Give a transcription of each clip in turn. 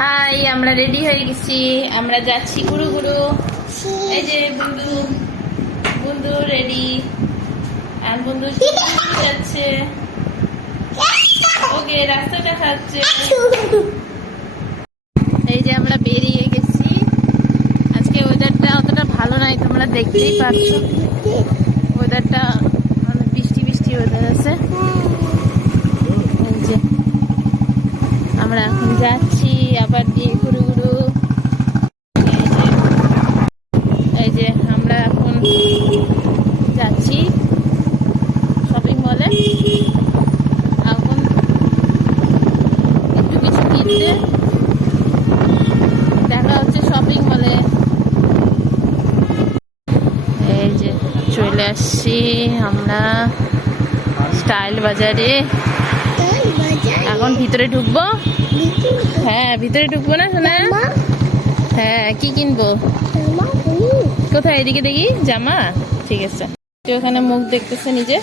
High, আমরা ready হয়ে গেছি। আমরা যাচ্ছি গুরু গুরু। এই যে বন্ধু বন্ধু রেডি, আর বন্ধু যাচ্ছে। ওকে, রাস্তা দেখাচ্ছে। এই যে আমরা বেরিয়ে গেছি। আজকে ওয়েদারটা অতটা ভালো নাই, তোমরা দেখতেই পাচ্ছ। ওয়েদারটা অনেক বৃষ্টি বৃষ্টি ওয়েদার আছে। এই যে আমরা এখন যাচ্ছি আবার দিয়ে ঘুরু ঘুরু। এই যে আমরা এখন যাচ্ছি শপিং মলে। এখন একটু কিছু কিনতে দেখা হচ্ছে শপিং মলে। এই যে চলে আসছি আমরা স্টাইল বাজারে। এখন ভিতরে ঢুকবো। হ্যাঁ, ভিতরে ঢুকবো না শোনা? হ্যাঁ, কি কিনবো? কোথায়? এদিকে দেখি। জামা? ঠিক আছে। ওখানে মুখ দেখতেছে নিজে।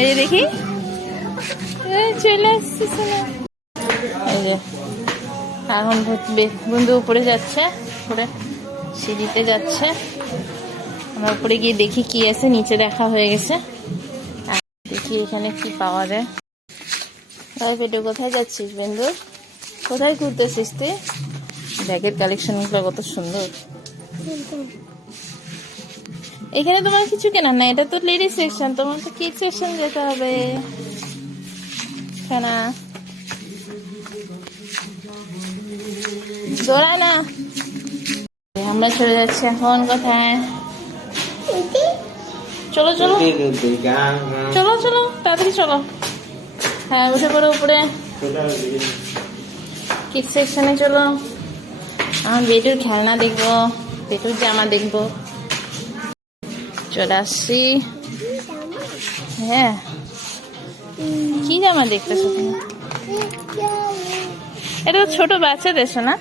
এই যে দেখি, চলে আসছে শোনা। এই যে এখন বন্ধু উপরে যাচ্ছে, উপরে সিঁড়িতে যাচ্ছে। আমরা উপরে গিয়ে দেখি কি আছে। নিচে দেখা হয়ে গেছে, দেখি এখানে কি পাওয়া যায়। ভাই পেটু, কোথায় যাচ্ছিস বন্ধু? কোথায় ঘুরতেছিস তুই? ব্যাগের কালেকশন গুলো কত সুন্দর। এখানে তোমার কিছু কেনার না, এটা তো লেডিস সেকশন। তোমার তো কিড সেকশন যেতে হবে। কেনা দৌড়ায় না। আমরা চলে যাচ্ছি এখন কোথায়? চলো চলো চলো চলো, তাড়াতাড়ি চলো। হ্যাঁ, উঠে পড়ো উপরে। কিড সেকশনে চলো। আমার বেটুর খেলনা দেখবো, বেটুর জামা দেখবো। চলে আসছি। হ্যাঁ, কি জামা দেখতেছো তুমি? এটা তো ছোট বাচ্চাদের না?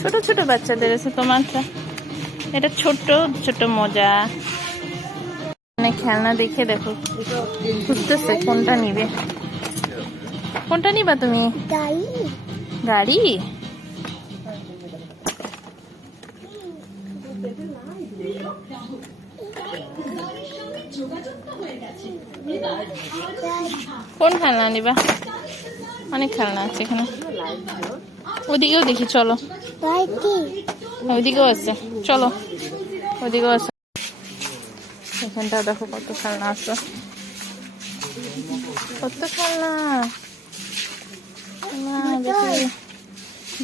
ছোট ছোট বাচ্চাদের আছে তোমারটা। এটা ছোট ছোট মজা। খেলনা দেখে দেখো, খুঁজতেছে কোনটা নিবে। কোনটা নিবা তুমি? গাড়ি? কোন খেলনা নিবা? অনেক খেলনা আছে এখানে। ওদিকেও দেখি, চলো। ওইদিকেও আছে, চলো। ওইদিকেও আছে। এখানটা দেখো কত খেলনা আছে, কত খেলনা।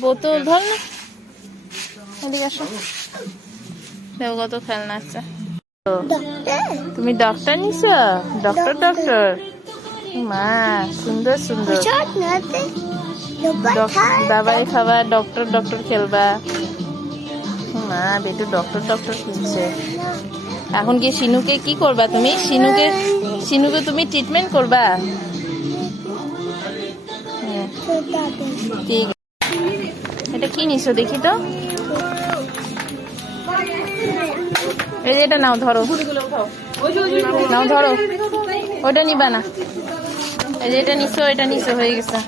বোতল ধর না, এদিকে আসো। দেখো কত খেলনা আছে। তুমি ডক্টর নিছো? ডক্টর ডক্টর মা, সুন্দর সুন্দর। দাবাই খাবা, ডক্টর ডক্টর খেলবা। মা, বেটু ডক্টর ডক্টর কিনছে। এখন কি শিনুকে কি করবা তুমি? শিনুকে তুমি ট্রিটমেন্ট করবা? ঠিক। এটা কি নিছো দেখি তো। এই যে এটা নাও, ধরো নাও, ধরো। ওটা নিবা না। এই যে এটা নিছো, এটা নিছো, হয়ে গেছে।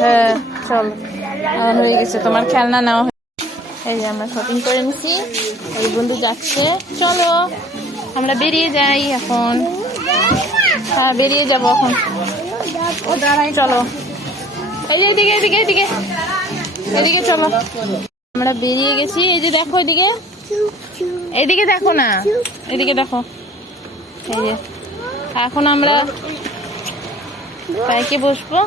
হ্যাঁ চলো, হয়ে গেছে তোমার খেলনা নাও। এই যে আমরা শপিং করে নিছি। এই বন্ধু যাচ্ছে, চলো আমরা বেরিয়ে যাই এখন। হ্যাঁ, বেরিয়ে যাবো এখন। চলো, এই যে এদিকে এদিকে এদিকে এদিকে চলো। আমরা বেরিয়ে গেছি। এই যে দেখো, এদিকে এদিকে দেখো না, এদিকে দেখো। এই যে এখন আমরা বাইকে বসবো।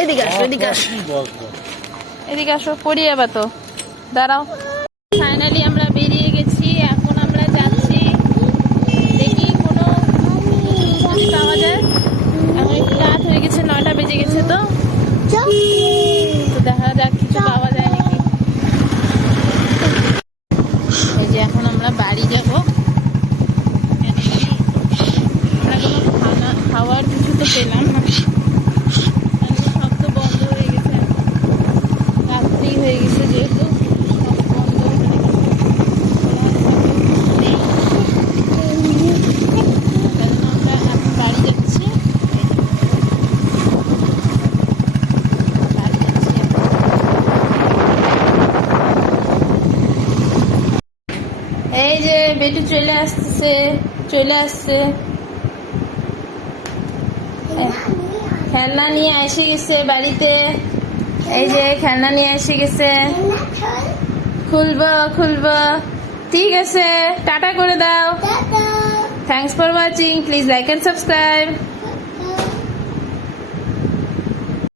এদিকে আসো, এদিকে আসো, এদিকে আসো। পড়ি যাবা তো, দাঁড়াও। ফাইনালি আমরা বেরিয়ে গেছি। এখন আমরা যাচ্ছি, দেখি কোনো যদি পাওয়া যায়। এখন একটু রাত হয়ে গেছে, 9টা বেজে গেছে। তো দেখা যাক কিছু পাওয়া যায় নাকি। এই যে এখন আমরা বাড়ি যাব। আমরা কোনো খাওয়ার কিছু তো পেলাম না, সব তো বন্ধ হয়ে গেছে। রাত্রি হয়ে গেছে যেহেতু, সব বন্ধ হয়ে গেছে। বেটু চলে আসছে খেলনা নিয়ে এসে গেছে বাড়িতে। এই যে খেলনা নিয়ে এসে গেছে, খুলবো। ঠিক আছে, টাটা করে দাও। Thanks for watching, please like and subscribe.